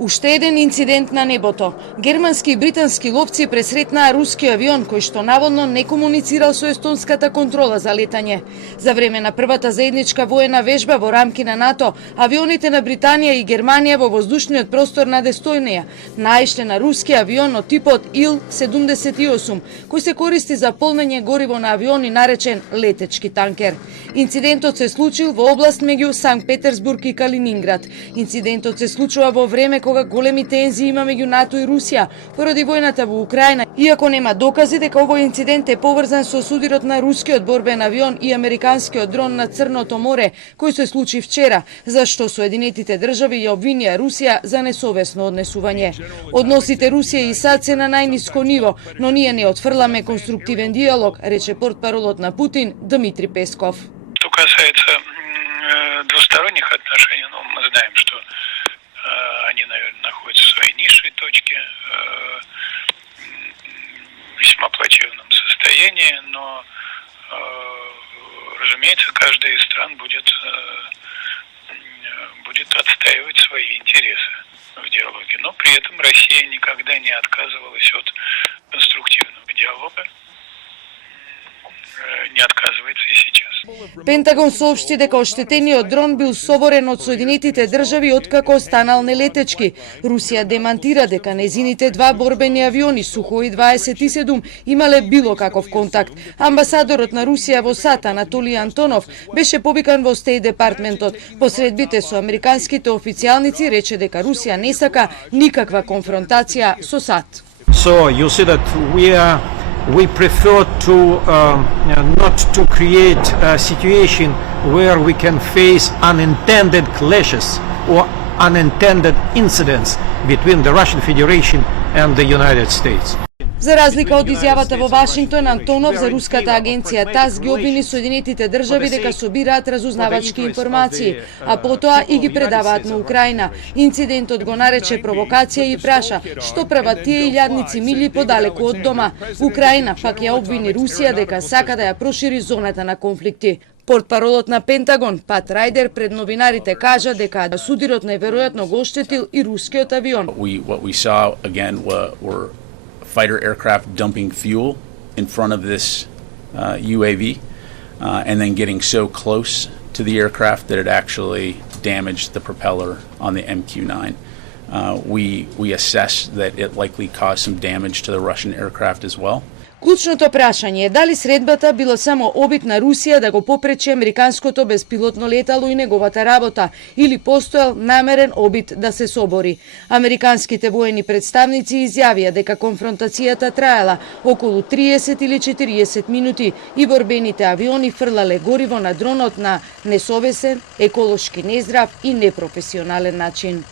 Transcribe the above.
Уште еден инцидент на небото. Германски и британски ловци пресретнаа руски авион кој што наводно не комуницирал со естонската контрола за летање. За време на првата заедничка воена вежба во рамки на НАТО, авионите на Британија и Германија во воздушниот простор над Естојнија наишле на руски авион од типот Ил-78, кој се користи за полнење гориво на авиони наречен летечки танкер. Инцидентот се случил во област меѓу Санкт Петерсбург и Калининград. Инцидентот се случува во време кога големи тензии има меѓу НАТО и Русија поради војната во Украина, иако нема докази дека овој инцидент е поврзан со судирот на рускиот борбен авион и американскиот дрон на Црното море, кој се случи вчера, зашто Соединетите држави ја обвинија Русија за несовесно однесување. Односите Русија и САД се на најниско ниво, но ние не отфрламе конструктивен диалог, рече портпаролот на Путин Дмитрий Песков. Что касается двусторонних отношений, мы знаем, что они, наверное, находятся в своей низшей точке, в весьма плачевном состоянии, но, разумеется, каждая из стран будет отстаивать свои интересы в диалоге. Но при этом Россия никогда не отказывалась от конструктивного диалога, не отказывается и сейчас. Пентагон соопшти дека оштетениот дрон бил соборен од Соединетите држави откако станал нелетечки. Русија демантира дека незините два борбени авиони Сухои 27 имале било каков контакт. Амбасадорот на Русија во САД Анатолий Антонов беше повикан во Стејт департментот. По средбите со американските официјалници рече дека Русија не сака никаква конфронтација со САД. So you see that we prefer to not to create a situation where we can face unintended clashes or unintended incidents between the Russian Federation and the United States. За разлика од изјавата во Вашингтон, Антонов за руската агенција ТАСС ги обвини Соединетите држави дека собираат разузнавачки информации, а потоа и ги предаваат на Украина. Инцидентот го нарече провокација и праша што прават тие илјадници милји подалеку од дома. Украина пак ја обвини Русија дека сака да ја прошири зоната на конфликти. Портпаролот на Пентагон Пат Рајдер пред новинарите кажа дека судирот најверојатно го оштетил и рускиот авион. What we saw again were fighter aircraft dumping fuel in front of this UAV and then getting so close to the aircraft that it actually damaged the propeller on the MQ-9. We assess that it likely caused some damage to the Russian aircraft as well. Клучното прашање е дали средбата било само обид на Русија да го попречи американското беспилотно летало и неговата работа, или постоел намерен обид да се собори. Американските воени представници изјавија дека конфронтацијата траела околу 30 или 40 минути и борбените авиони фрлале гориво на дронот на несовесен, еколошки нездрав и непрофесионален начин.